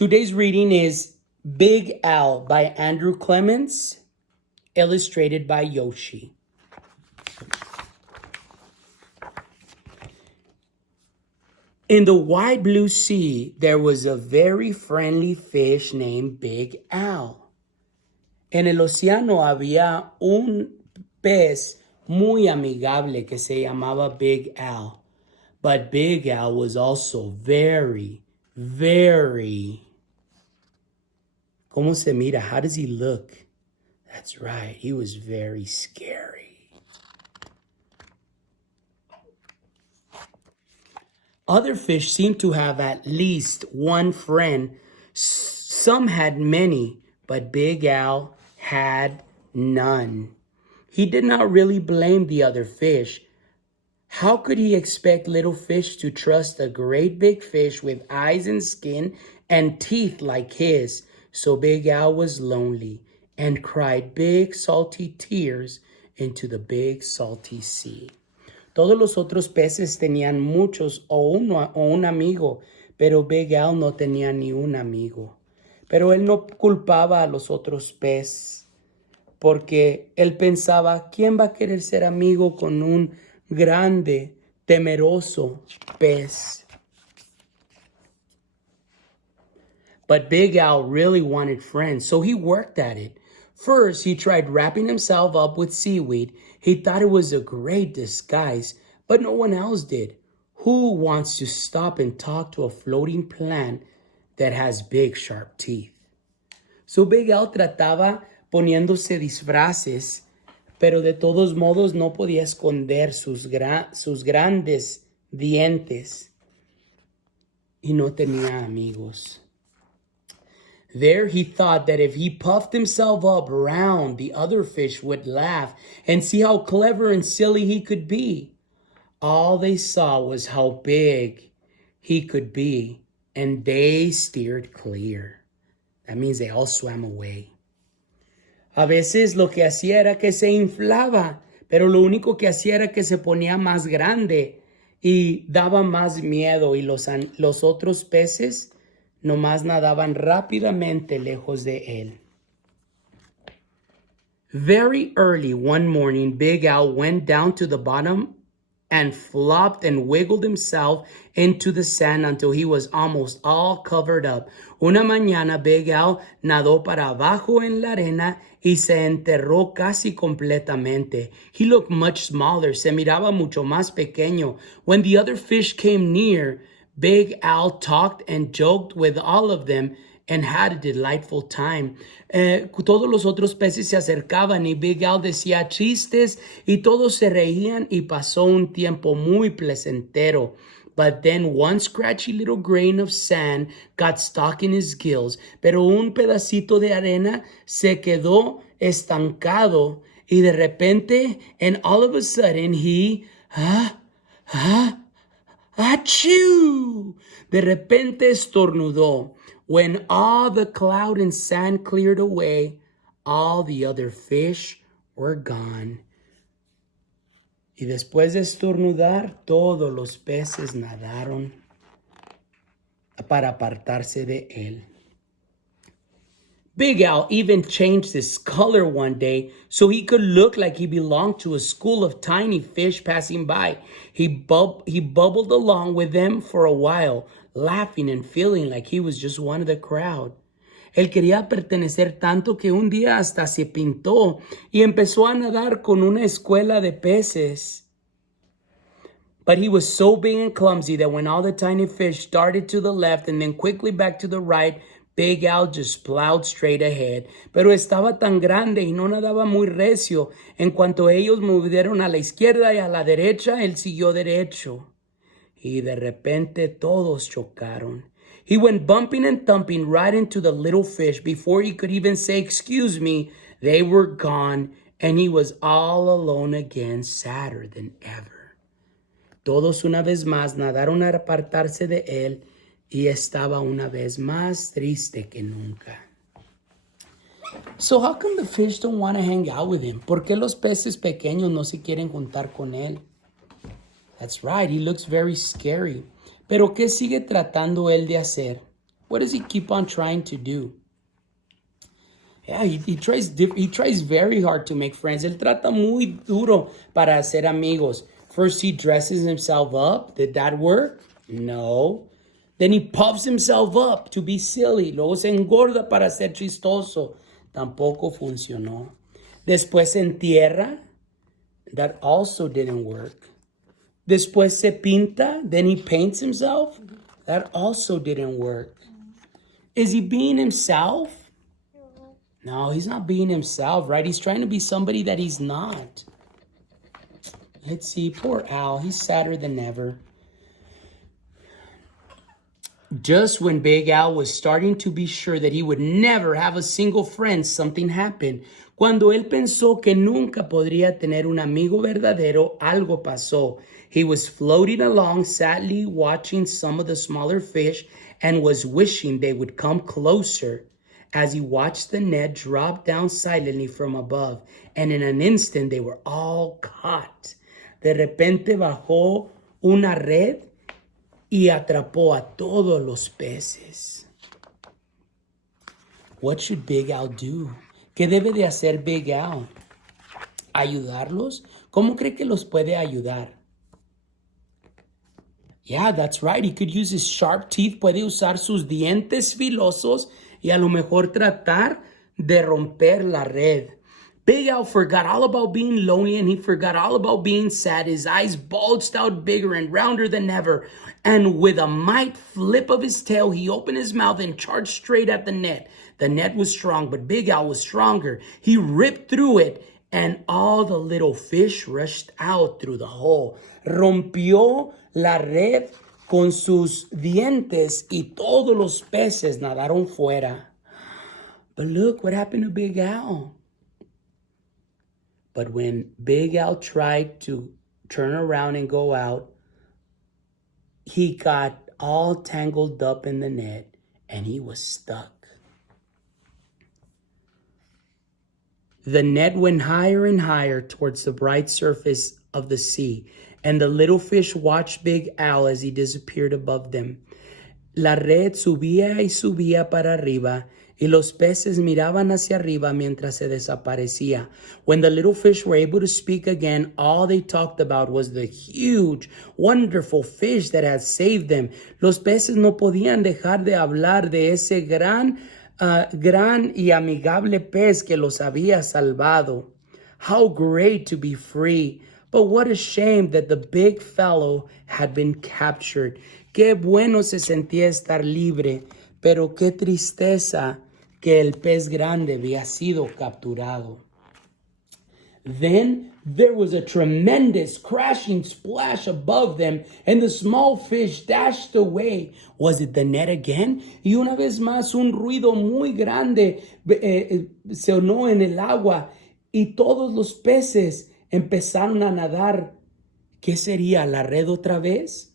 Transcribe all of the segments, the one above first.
Today's reading is Big Al by Andrew Clements, illustrated by Yoshi. In the wide blue sea, there was a very friendly fish named Big Al. En el océano había un pez muy amigable que se llamaba Big Al. But Big Al was also very, ¿cómo se mira? How does he look? That's right, he was very scary. Other fish seemed to have at least one friend. Some had many, but Big Al had none. He did not really blame the other fish. How could he expect little fish to trust a great big fish with eyes and skin and teeth like his? So Big Al was lonely and cried big salty tears into the big salty sea. Todos los otros peces tenían muchos o un amigo, pero Big Al no tenía ni un amigo. Pero él no culpaba a los otros peces, porque él pensaba, ¿quién va a querer ser amigo con un grande, temeroso pez? But Big Al really wanted friends, so he worked at it. First, he tried wrapping himself up with seaweed. He thought it was a great disguise, but no one else did. Who wants to stop and talk to a floating plant that has big, sharp teeth? So Big Al trataba poniéndose disfraces, pero de todos modos no podía esconder sus grandes dientes y no tenía amigos. There he thought that if he puffed himself up round, the other fish would laugh and see how clever and silly he could be. All they saw was how big he could be, and they steered clear. That means they all swam away. A veces lo que hacía era que se inflaba, pero lo único que hacía era que se ponía más grande y daba más miedo, y los otros peces nomás nadaban rápidamente lejos de él. Very early one morning, Big Al went down to the bottom and flopped and wiggled himself into the sand until he was almost all covered up. Una mañana, Big Al nadó para abajo en la arena y se enterró casi completamente. He looked much smaller, se miraba mucho más pequeño. When the other fish came near, Big Al talked and joked with all of them and had a delightful time. Todos los otros peces se acercaban y Big Al decía chistes y todos se reían y pasó un tiempo muy placentero. But then one scratchy little grain of sand got stuck in his gills. Pero un pedacito de arena se quedó estancado y de repente, and all of a sudden, ¡achoo! De repente estornudó. When all the cloud and sand cleared away, all the other fish were gone. Y después de estornudar, todos los peces nadaron para apartarse de él. Big Al even changed his color one day so he could look like he belonged to a school of tiny fish passing by. He bubbled along with them for a while, laughing and feeling like he was just one of the crowd. Él quería pertenecer tanto que un día hasta se pintó y empezó a nadar con una escuela de peces. But he was so big and clumsy that when all the tiny fish started to the left and then quickly back to the right, Big Al just plowed straight ahead. Pero estaba tan grande y no nadaba muy recio. En cuanto ellos movieron a la izquierda y a la derecha, él siguió derecho. Y de repente todos chocaron. He went bumping and thumping right into the little fish. Before he could even say, "Excuse me," they were gone, and he was all alone again, sadder than ever. Todos una vez más nadaron a apartarse de él y estaba una vez más triste que nunca. So how come the fish don't want to hang out with him? ¿Por qué los peces pequeños no se quieren juntar con él? That's right, he looks very scary. Pero ¿qué sigue tratando él de hacer? What does he keep on trying to do? Yeah, he tries very hard to make friends. Él trata muy duro para hacer amigos. First, he dresses himself up. Did that work? No. Then he puffs himself up to be silly. Luego se engorda para ser chistoso. Tampoco funcionó. Después se entierra. That also didn't work. Después se pinta. Then he paints himself. That also didn't work. Is he being himself? No, he's not being himself, right? He's trying to be somebody that he's not. Let's see, poor Al. He's sadder than ever. Just when Big Al was starting to be sure that he would never have a single friend, something happened. Cuando él pensó que nunca podría tener un amigo verdadero, algo pasó. He was floating along, sadly watching some of the smaller fish and was wishing they would come closer. As he watched the net drop down silently from above, and in an instant they were all caught. De repente bajó una red y atrapó a todos los peces. What should Big Al do? ¿Qué debe de hacer Big Al? ¿Ayudarlos? ¿Cómo cree que los puede ayudar? Yeah, that's right. He could use his sharp teeth. Puede usar sus dientes filosos y a lo mejor tratar de romper la red. Big Al forgot all about being lonely and he forgot all about being sad. His eyes bulged out bigger and rounder than ever. And with a might flip of his tail, he opened his mouth and charged straight at the net. The net was strong, but Big Al was stronger. He ripped through it and all the little fish rushed out through the hole. Rompió la red con sus dientes y todos los peces nadaron fuera. But look what happened to Big Al. But when Big Al tried to turn around and go out, he got all tangled up in the net and he was stuck. The net went higher and higher towards the bright surface of the sea, and the little fish watched Big Al as he disappeared above them. La red subía y subía para arriba, y los peces miraban hacia arriba mientras se desaparecía. When the little fish were able to speak again, all they talked about was the huge, wonderful fish that had saved them. Los peces no podían dejar de hablar de ese gran y amigable pez que los había salvado. How great to be free! But what a shame that the big fellow had been captured. Qué bueno se sentía estar libre, pero qué tristeza que el pez grande había sido capturado. Then there was a tremendous crashing splash above them, and the small fish dashed away. Was it the net again? Y una vez más un ruido muy grande sonó en el agua, y todos los peces empezaron a nadar. ¿Qué sería, la red otra vez?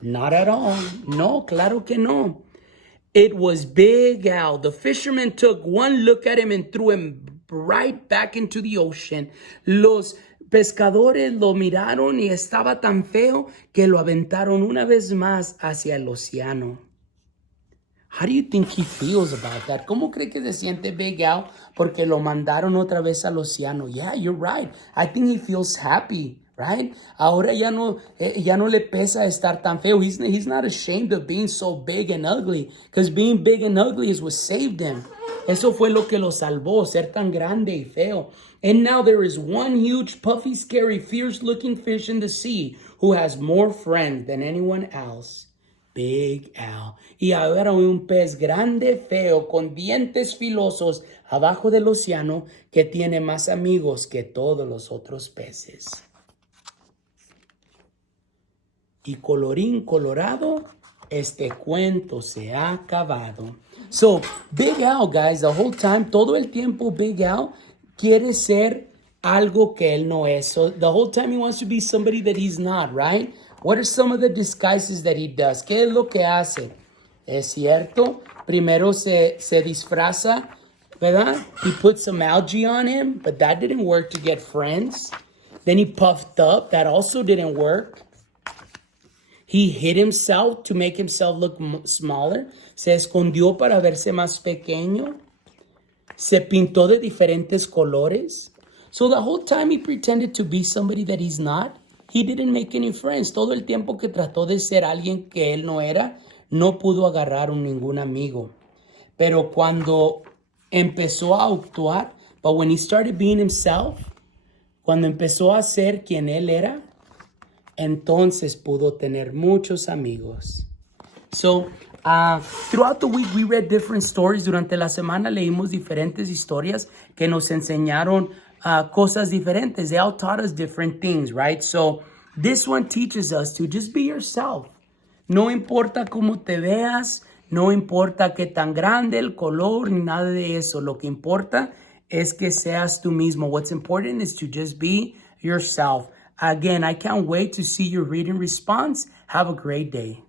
Not at all. No, claro que no. It was Big Al. The fisherman took one look at him and threw him right back into the ocean. Los pescadores lo miraron y estaba tan feo que lo aventaron una vez más hacia el océano. How do you think he feels about that? ¿Cómo cree que se siente Big Al porque lo mandaron otra vez al océano? Yeah, you're right. I think he feels happy, right? Ahora ya no le pesa estar tan feo. He's not ashamed of being so big and ugly, because being big and ugly is what saved him. Eso fue lo que lo salvó, ser tan grande y feo. And now there is one huge, puffy, scary, fierce-looking fish in the sea who has more friends than anyone else. Big Al. Y ahora un pez grande, feo, con dientes filosos abajo del océano que tiene más amigos que todos los otros peces. Y colorín colorado, este cuento se ha acabado. So, Big Al, guys, the whole time, todo el tiempo, Big Al quiere ser algo que él no es. So, the whole time he wants to be somebody that he's not, right? What are some of the disguises that he does? ¿Qué es lo que hace? Es cierto, primero se disfraza, ¿verdad? He put some algae on him, but that didn't work to get friends. Then he puffed up. That also didn't work. He hid himself to make himself look smaller. Se escondió para verse más pequeño. Se pintó de diferentes colores. So the whole time he pretended to be somebody that he's not. He didn't make any friends. Todo el tiempo que trató de ser alguien que él no era, no pudo agarrar ningún amigo. Pero cuando empezó a actuar, but when he started being himself, cuando empezó a ser quien él era, entonces pudo tener muchos amigos. So, throughout the week we read different stories. Durante la semana leímos diferentes historias que nos enseñaron cosas diferentes. They all taught us different things, right? So, this one teaches us to just be yourself. No importa cómo te veas, no importa qué tan grande el color, ni nada de eso. Lo que importa es que seas tú mismo. What's important is to just be yourself. Again, I can't wait to see your reading response. Have a great day.